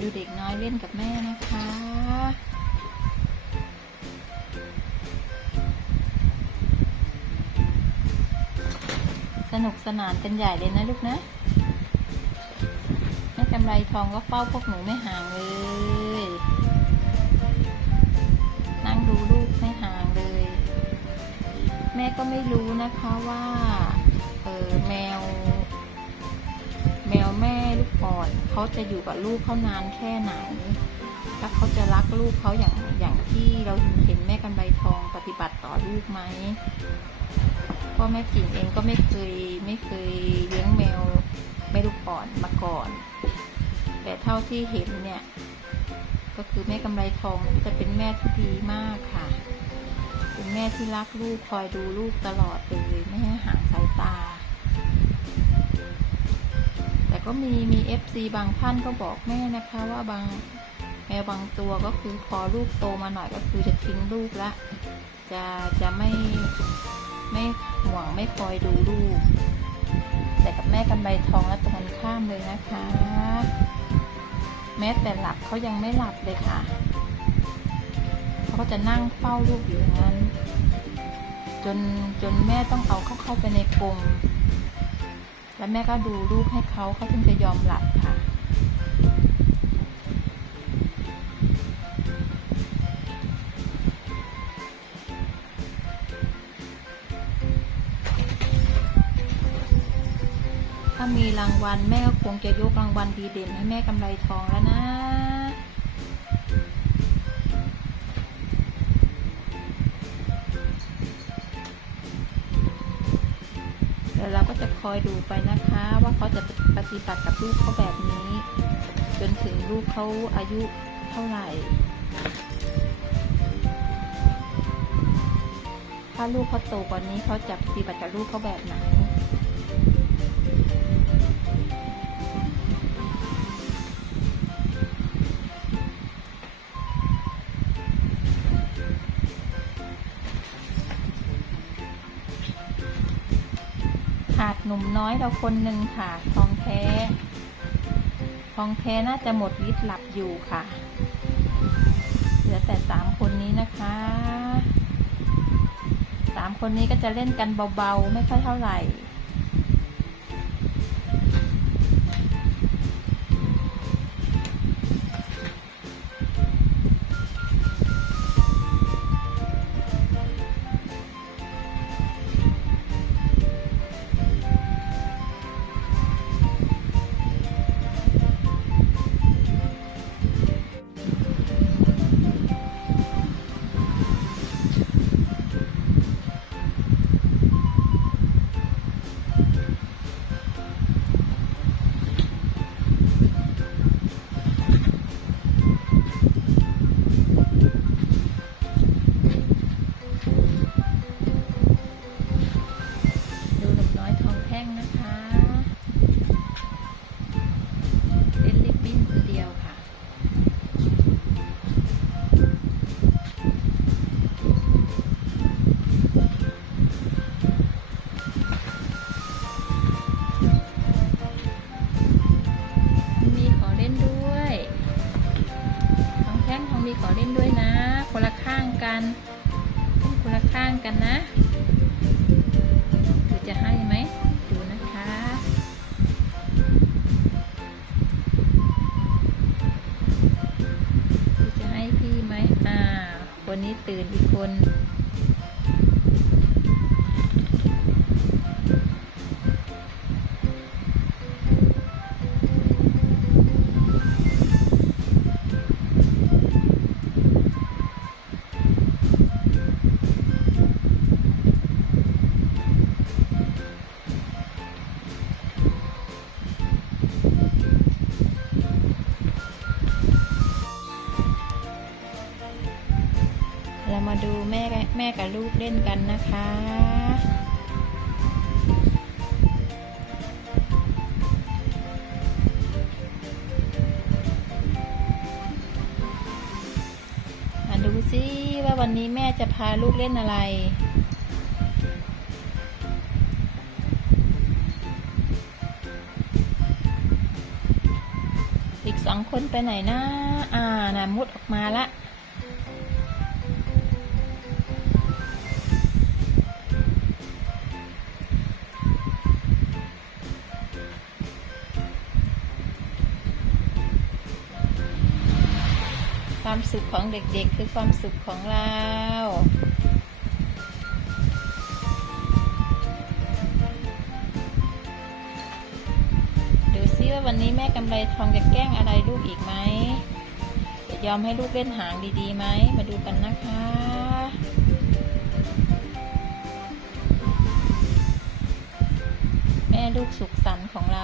ดูเด็กน้อยเล่นกับแม่นะคะ สนุกสนานกันใหญ่เลยนะลูกนะแม่กำไรทองก็เฝ้าพวกหนูไม่ห่างเลย นั่งดูลูกไม่ห่างเลย แม่ก็ไม่รู้นะคะว่า เออแมว ก่อน เขาจะอยู่กับลูกเขานานแค่ไหน แล้วเขาจะรักลูกเขาอย่างอย่างที่เราเห็นแม่กำไรทองปฏิบัติต่อลูกไหมเพราะแม่กิ่งเองก็ไม่เคยไม่เคยเลี้ยงแมวแม่ลูกอ่อนมาก่อน แต่เท่าที่เห็นเนี่ย ก็คือแม่กำไรทองจะเป็นแม่ที่ดีมากค่ะ เป็นแม่ที่รักลูกคอยดูลูกตลอดเลยไม่ให้ห่างสายตา ก็มีมีเอฟซีบางท่านก็บอกแม่นะคะว่าบางแมวบางตัวก็คือพอลูกโตมาหน่อยก็คือจะทิ้งลูกละ จะจะไม่ไม่ห่วงไม่คอยดูลูก แต่กับแม่กำไรทองและตรงกันข้ามเลยนะคะ แม้แต่หลับเขายังไม่หลับเลยค่ะเขาก็จะนั่งเฝ้าลูกอยู่อย่างนั้น จนจนแม่ต้องเอาเขาเข้าไปในกรง แล้วแม่ก็ดูลูกให้เขาเขาถึงจะยอมหลับค่ะถ้ามีรางวัลแม่ก็คงจะยกรางวัลดีเด่นให้แม่กำไรทองแล้วนะ อยดูไปนะคะ ว่าเขาจะปฏิบัติกับลูกเขาแบบนี้ จนถึงลูกเขาอายุเท่าไหร่ ถ้าลูกเขาโตกว่านี้เขาจะปฏิบัติกับลูกเขาแบบไหน ขาดหนุ่มน้อยเราคนหนึ่งค่ะ ทองแท้ ทองแท้น่าจะหมดฤทธิ์หลับอยู่ค่ะ เหลือแต่สามคนนี้นะคะสามคนนี้ก็จะเล่นกันเบาๆ ไม่ค่อยเท่าไหร่างกันนะคือจะให้ไหมดูนะคะ จะให้พี่ไหมอ่า คนนี้ตื่นอีกคน เรามาดูแม่แม่กับลูกเล่นกันนะคะ มาดูซิว่าวันนี้แม่จะพาลูกเล่นอะไร อีกสองคนไปไหนนะ อ่านะมุดออกมาละ ความสุขของเด็กๆ คือความสุขของเรา วันนี้แม่กำไรทองจะแกล้งอะไรลูกอีกไหมจะยอมให้ลูกเล่นหางดีๆไหม มาดูกันนะคะ แม่ลูกสุขสันต์ของเรา